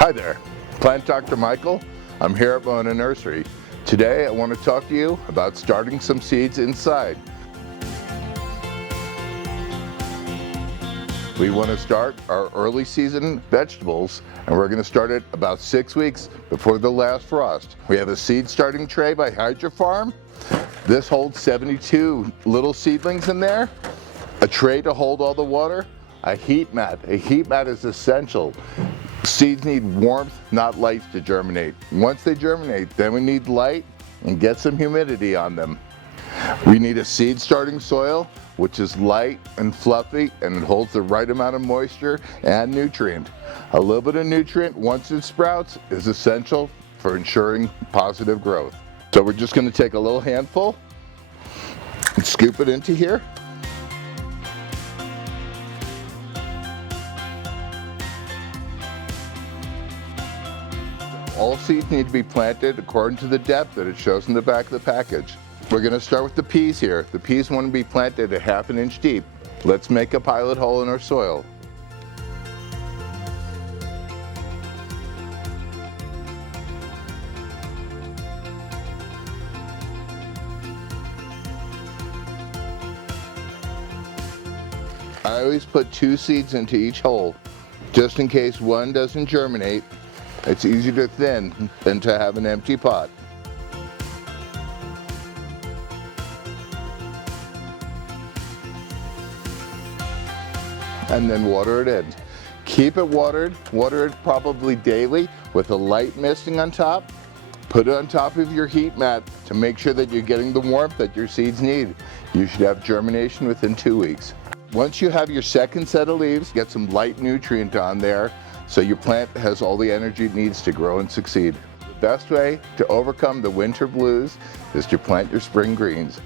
Hi there, Plant Doctor Michael. I'm here at Moana Nursery. Today I want to talk to you about starting some seeds inside. We want to start our early season vegetables, and we're going to start it about 6 weeks before the last frost. We have a seed starting tray by Hydro Farm. This holds 72 little seedlings in there, a tray to hold all the water, a heat mat. A heat mat is essential. Seeds need warmth, not light, to germinate. Once they germinate, then we need light and get some humidity on them. We need a seed starting soil, which is light and fluffy, and it holds the right amount of moisture and nutrient. A little bit of nutrient once it sprouts is essential for ensuring positive growth. So we're just going to take a little handful and scoop it into here. All seeds need to be planted according to the depth that it shows in the back of the package. We're going to start with the peas here. The peas want to be planted at 1/2 inch deep. Let's make a pilot hole in our soil. I always put 2 seeds into each hole, just in case one doesn't germinate. It's easier to thin than to have an empty pot. And then water it in. Keep it watered. Water it probably daily with a light misting on top. Put it on top of your heat mat to make sure that you're getting the warmth that your seeds need. You should have germination within 2 weeks. Once you have your second set of leaves, get some light nutrient on there so your plant has all the energy it needs to grow and succeed. The best way to overcome the winter blues is to plant your spring greens.